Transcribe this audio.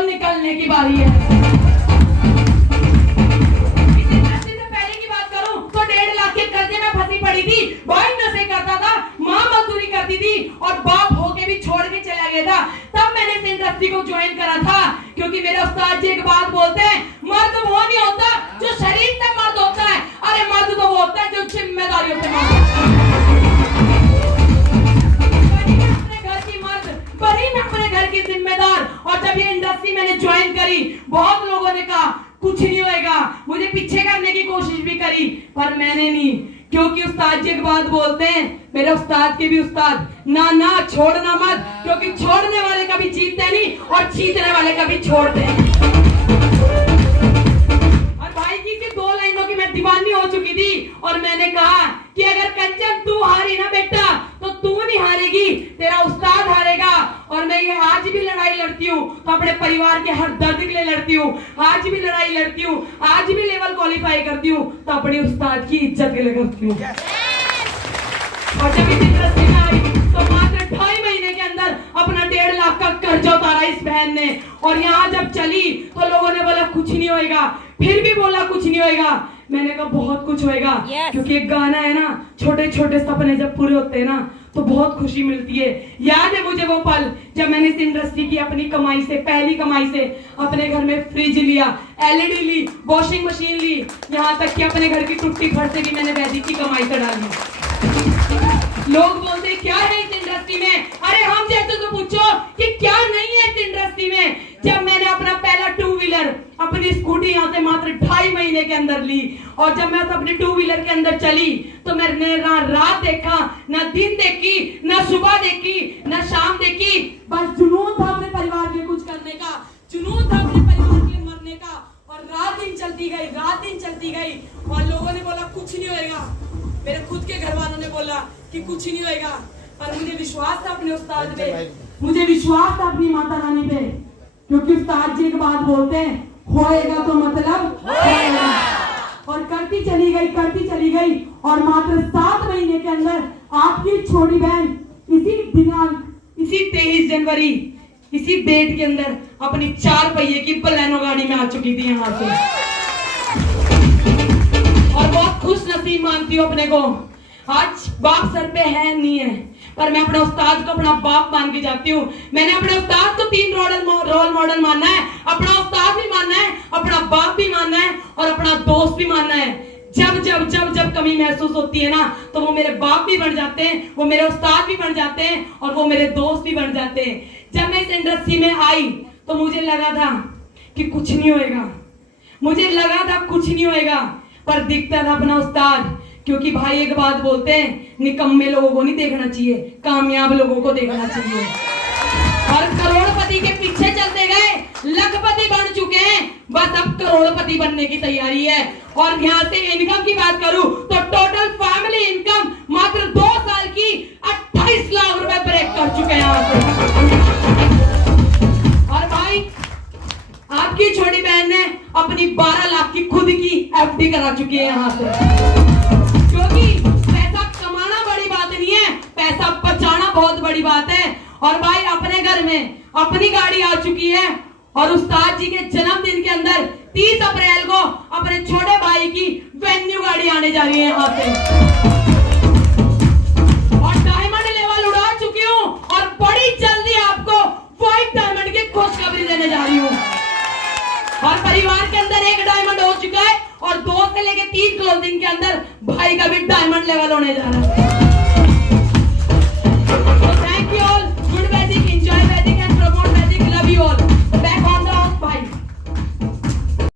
तो निकलने की बारी है। इस इंडस्ट्री से पहले की बात करूं तो 1.5 लाख के कर्जे में फंसी पड़ी थी। भाई नशे करता था, माँ मजदूरी करती थी और बाप होके भी छोड़ के चला गया था। तब मैंने इस इंडस्ट्री को ज्वाइन करा था, क्योंकि मेरे उस्ताद जी एक बात बोलते हैं, मर्द वो नहीं होता जो शरीर से मर्द होता है, अरे मर्द तो वो होता है जो जिम्मेदारियों से मर्द होता है। बड़ी मैं अपने घर की जिम्मेदार। और जब ये इंडस्ट्री मैंने ज्वाइन करी, बहुत लोगों ने कहा कुछ नहीं होएगा, मुझे पीछे करने की कोशिश भी करी, पर मैंने नहीं, क्योंकि उस्ताद जी एक बात बोलते हैं, मेरे उस्ताद के भी उस्ताद, ना ना छोड़ना मत, क्योंकि छोड़ने वाले कभी जीतते नहीं और जीतने वाले कभी छोड़ते हैं। और भाई जी की 2 लाइनों की मैं दीवानी हो चुकी थी और मैंने कहा कि अगर कंचन तू हारी ना बेटा तो तू नहीं हारेगी, तेरा उस्ताद हारेगा। और मैं ये आज भी लड़ाई लड़ती हूँ तो अपने परिवार के हर दर्द के लिए लड़ती हूँ, आज भी लड़ाई लड़ती हूँ, आज भी लेवल क्वालिफाई करती हूँ तो अपने उस्ताद की इज्जत के लिए करती हूँ। और जब इस इंडस्ट्री में आई तो मात्र 2.5 महीने के अंदर अपना 1.5 लाख का कर्जा उतारा इस बहन ने। और यहाँ जब चली तो लोगों ने बोला कुछ नहीं होएगा, फिर भी बोला कुछ नहीं होएगा। मैंने कहा बहुत कुछ होएगा, क्योंकि एक गाना है ना, छोटे छोटे सपने जब पूरे होते हैं ना तो बहुत खुशी मिलती है। याद है मुझे वो पल जब मैंने इस इंडस्ट्री की अपनी कमाई से, पहली कमाई से अपने घर में फ्रिज लिया, एलईडी ली, वॉशिंग मशीन ली, यहाँ तक कि अपने घर की टूटी फर्शें भी मैंने वैदी की कमाई से डाली। लोग बोलते क्या है इस इंडस्ट्री में, अरे हम जैसे तो पूछो कि क्या नहीं है इस इंडस्ट्री में। जब मैंने अपना पहला 2 व्हीलर, अपनी स्कूटी यहाँ से मात्र 2.5 महीने के अंदर ली, और जब मैं अपनी 2 व्हीलर के अंदर चली तो मैंने ना रात देखा, ना दिन देखी, ना सुबह देखी, ना शाम देखी, बस जुनून था अपने परिवार के लिए कुछ करने का, जुनून था अपने परिवार के लिए मरने का। और रात दिन चलती गई, रात दिन चलती गई, और लोगों ने बोला कुछ नहीं होएगा, मेरे खुद के घर वालों ने बोला कि कुछ नहीं होएगा, पर मुझे विश्वास था अपने उस्ताद पे, मुझे विश्वास था अपनी माता रानी पे, क्योंकि उस्ताद जी एक बात बोलते हैं, होएगा तो मतलब होएगा। और करती चली गई, करती चली गई, और मात्र 7 महीने के अंदर आपकी छोटी बहन इसी दिनांक, इसी 23 जनवरी, इसी डेट के अंदर अपनी 4 पहिए की बलेनो गाड़ी में आ चुकी थी यहाँ से। और बहुत खुश नसीब मानती हूँ अपने को। आज बाप सर पे है नहीं है, पर मैं अपने उस्ताद को अपना बाप मान के जाती हूँ। मैंने अपने उस्ताद को 3 रोल मॉडल मानना है, अपना उस्ताद भी मानना है, अपना बाप भी मानना है और अपना दोस्त भी मानना है। जब जब जब जब कमी महसूस होती है ना तो वो मेरे बाप भी बन जाते हैं, वो मेरे उस्ताद भी बन जाते हैं और वो मेरे दोस्त भी बन जाते हैं। जब मैं इस इंडस्ट्री में आई तो मुझे लगा था कि कुछ नहीं होएगा, मुझे लगा था कुछ नहीं होएगा, पर दिखता था अपना उस्ताद। क्योंकि भाई एक बात बोलते हैं, निकम्मे लोगों को नहीं देखना चाहिए, कामयाब लोगों को देखना चाहिए। और करोड़पति के पीछे चलते गए, लखपति बन चुके हैं, बस अब करोड़पति बनने की तैयारी है। और यहाँ से इनकम की बात करूं तो टोटल फैमिली इनकम मात्र 2 साल की 28 लाख रुपए ब्रेक कर चुके हैं यहाँ से। और भाई आपकी छोटी बहन ने अपनी 12 लाख की खुद की एफडी करा चुकी है यहाँ से। क्योंकि पैसा कमाना बड़ी बात नहीं है, पैसा बचाना बहुत बड़ी बात है। और भाई अपने घर में अपनी गाड़ी आ चुकी है, और उस्ताद जी के जन्मदिन के अंदर 30 अप्रैल को अपने छोटे भाई की वेन्यू गाड़ी आने जा रही है यहाँ से। और डायमंड लेवल उड़ा चुकी हूँ और बड़ी जल्दी आपको व्हाइट डायमंड की खुशखबरी देने जा रही हूँ। और परिवार के अंदर 1 डायमंड हो चुका है और 2 से लेके 3 क्लोजिंग के अंदर भाई का भी डायमंड लेवल होने जा रहा है।